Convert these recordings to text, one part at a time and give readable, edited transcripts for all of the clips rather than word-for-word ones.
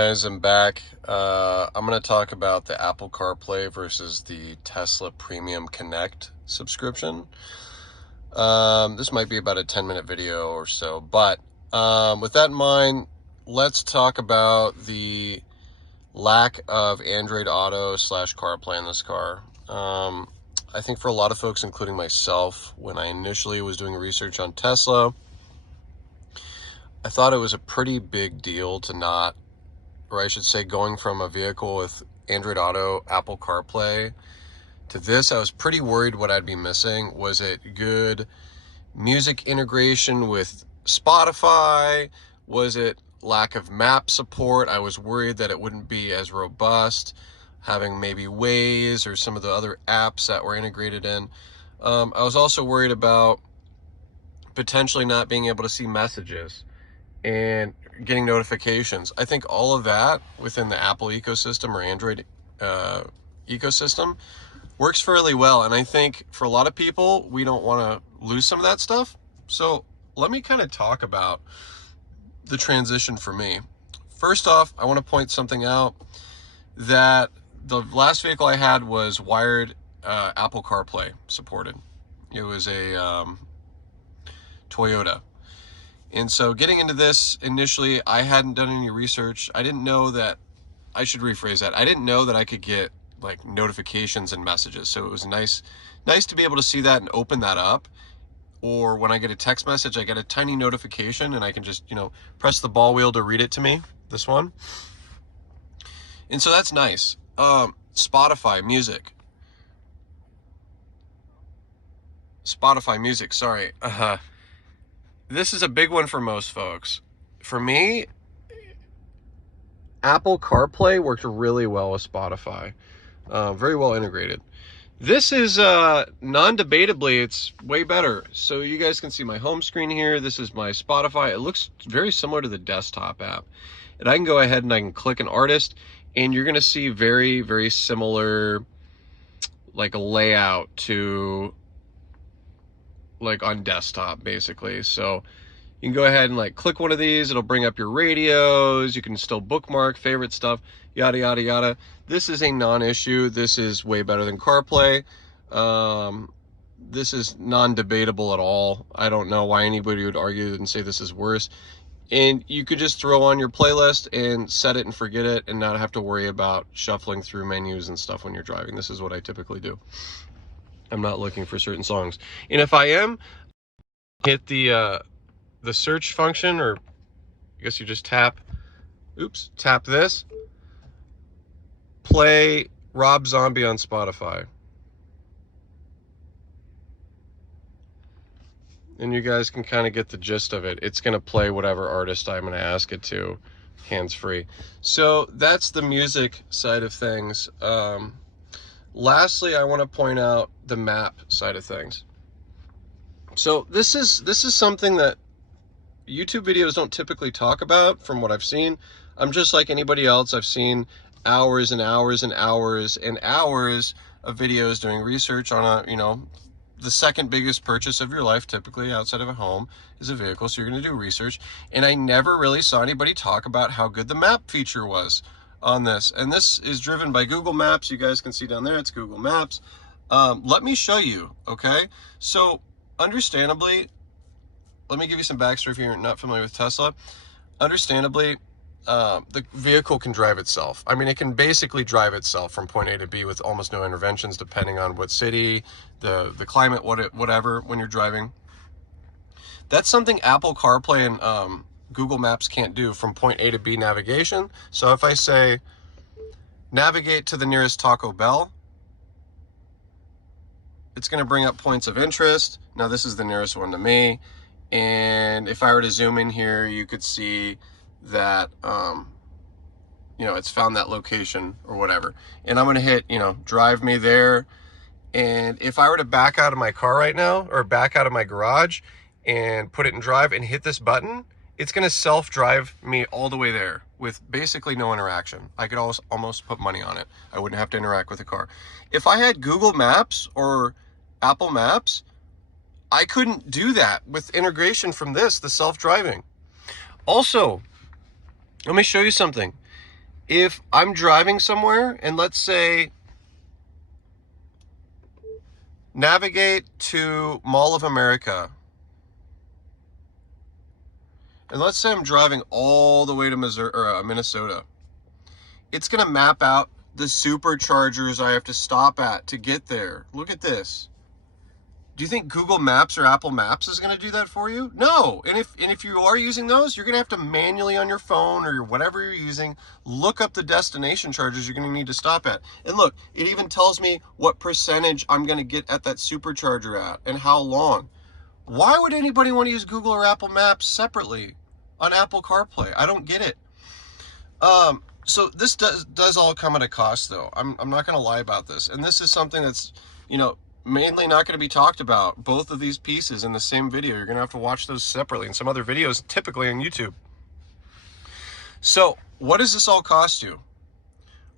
Guys, I'm back. I'm going to talk about the Apple CarPlay versus the Tesla Premium Connect subscription. This might be about a 10-minute video or so, but with that in mind, let's talk about the lack of Android Auto / CarPlay in this car. I think for a lot of folks, including myself, when I initially was doing research on Tesla, I thought it was a pretty big deal to not, or I should say, going from a vehicle with Android Auto, Apple CarPlay to this. I was pretty worried what I'd be missing. Was it good music integration with Spotify? Was it lack of map support? I was worried that it wouldn't be as robust, having maybe Waze or some of the other apps that were integrated in. I was also worried about potentially not being able to see messages and getting notifications. I think all of that within the Apple ecosystem or Android ecosystem works fairly well. And I think for a lot of people, we don't want to lose some of that stuff. So let me kind of talk about the transition for me. First off, I want to point something out, that the last vehicle I had was wired Apple CarPlay supported. It was a Toyota. And so getting into this initially, I hadn't done any research. I didn't know that, I should rephrase that. I didn't know that I could get like notifications and messages. So it was nice to be able to see that and open that up. Or when I get a text message, I get a tiny notification and I can just, press the ball wheel to read it to me, this one. And so that's nice. Spotify music, sorry. This is a big one for most folks. For me, Apple CarPlay worked really well with Spotify. Very well integrated. This is non-debatably, it's way better. So you guys can see my home screen here. This is my Spotify. It looks very similar to the desktop app. And I can go ahead and I can click an artist, and you're going to see very, very similar like a layout to like on desktop, basically. So you can go ahead and like click one of these. It'll bring up your radios. You can still bookmark favorite stuff, yada, yada, yada. This is a non-issue. This is way better than CarPlay. This is non-debatable at all. I don't know why anybody would argue and say this is worse. And you could just throw on your playlist and set it and forget it and not have to worry about shuffling through menus and stuff when you're driving. This is what I typically do. I'm not looking for certain songs. And if I am, hit the search function, or I guess you just tap this, play Rob Zombie on Spotify. And you guys can kind of get the gist of it. It's going to play whatever artist I'm going to ask it to, hands-free. So that's the music side of things. Lastly, I want to point out the map side of things. So this is something that YouTube videos don't typically talk about. From what I've seen, I'm just like anybody else. I've seen hours and hours and hours and hours of videos doing research on the second biggest purchase of your life, typically outside of a home, is a vehicle. So you're going to do research. And I never really saw anybody talk about how good the map feature was on this. And this is driven by Google Maps. You guys can see down there, it's Google Maps. Let me show you, okay? So understandably, let me give you some backstory if you're not familiar with Tesla. Understandably, the vehicle can drive itself. I mean, it can basically drive itself from point A to B with almost no interventions, depending on what city, the climate, whatever, when you're driving. That's something Apple CarPlay and Google Maps can't do, from point A to B navigation. So if I say, navigate to the nearest Taco Bell, it's going to bring up points of interest. Now this is the nearest one to me. And if I were to zoom in here, you could see that, it's found that location or whatever. And I'm going to hit, drive me there. And if I were to back out of my car right now, or back out of my garage and put it in drive and hit this button, it's going to self-drive me all the way there with basically no interaction. I could almost put money on it. I wouldn't have to interact with the car. If I had Google Maps or Apple Maps, I couldn't do that with integration from the self-driving. Also, let me show you something. If I'm driving somewhere and let's say navigate to Mall of America, and let's say I'm driving all the way to Missouri or Minnesota, it's going to map out the superchargers I have to stop at to get there. Look at this. Do you think Google Maps or Apple Maps is going to do that for you? No. And if you are using those, you're going to have to manually on your phone or whatever you're using, look up the destination chargers you're going to need to stop at. And look, it even tells me what percentage I'm going to get at that supercharger at and how long. Why would anybody want to use Google or Apple Maps separately on Apple CarPlay? I don't get it. So this does all come at a cost, though. I'm not going to lie about this. And this is something that's, mainly not going to be talked about. Both of these pieces in the same video. You're going to have to watch those separately in some other videos, typically on YouTube. So what does this all cost you?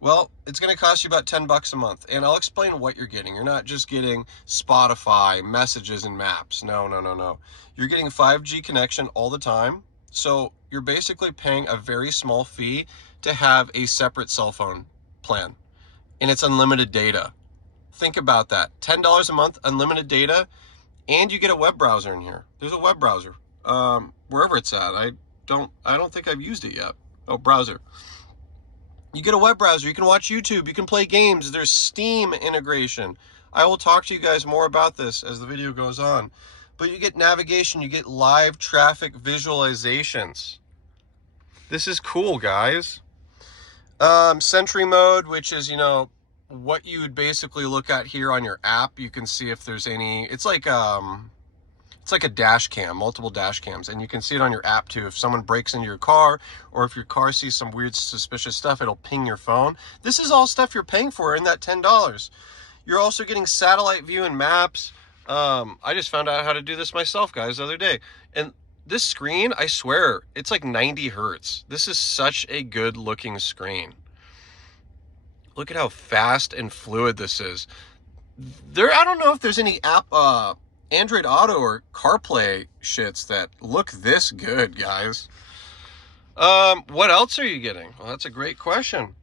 Well, it's going to cost you about $10 a month. And I'll explain what you're getting. You're not just getting Spotify, messages, and maps. No. You're getting 5G connection all the time. So you're basically paying a very small fee to have a separate cell phone plan. And it's unlimited data. Think about that. $10 a month, unlimited data, and you get a web browser in here. There's a web browser. Wherever it's at. I don't think I've used it yet. Oh, browser. You get a web browser. You can watch YouTube. You can play games. There's Steam integration. I will talk to you guys more about this as the video goes on. But you get navigation. You get live traffic visualizations. This is cool, guys. Sentry mode, which is, what you would basically look at here on your app. You can see if there's any, it's like a dash cam, multiple dash cams, and you can see it on your app too. If someone breaks into your car or if your car sees some weird suspicious stuff, it'll ping your phone. This is all stuff you're paying for in that $10. You're also getting satellite view and maps. I just found out how to do this myself, guys, the other day. And this screen, I swear, it's like 90 hertz. This is such a good looking screen. Look at how fast and fluid this is. I don't know if there's any Android Auto or CarPlay shits that look this good, guys. What else are you getting? Well, that's a great question.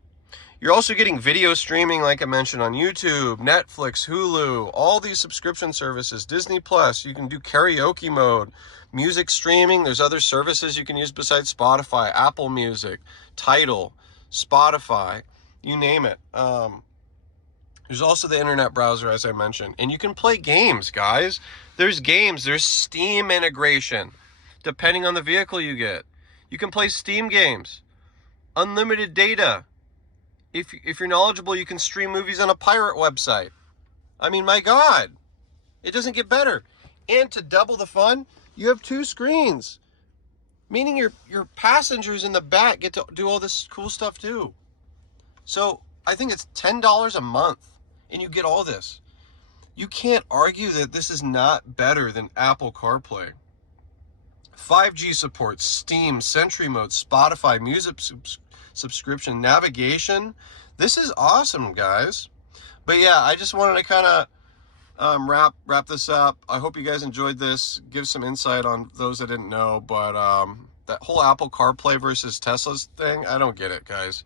You're also getting video streaming, like I mentioned, on YouTube, Netflix, Hulu, all these subscription services, Disney Plus. You can do karaoke mode, music streaming. There's other services you can use besides Spotify, Apple Music, Tidal, Spotify. You name it. There's also the internet browser, as I mentioned. And you can play games, guys. There's games. There's Steam integration, depending on the vehicle you get. You can play Steam games. Unlimited data. If you're knowledgeable, you can stream movies on a pirate website. I mean, my God. It doesn't get better. And to double the fun, you have 2 screens. Meaning your passengers in the back get to do all this cool stuff too. So I think it's $10 a month and you get all this. You can't argue that this is not better than Apple CarPlay. 5G support, Steam, Sentry mode, Spotify, music subscription, navigation. This is awesome, guys. But yeah, I just wanted to kind of wrap this up. I hope you guys enjoyed this. Give some insight on those that didn't know. But that whole Apple CarPlay versus Tesla's thing, I don't get it, guys.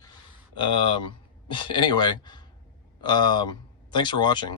Anyway, thanks for watching.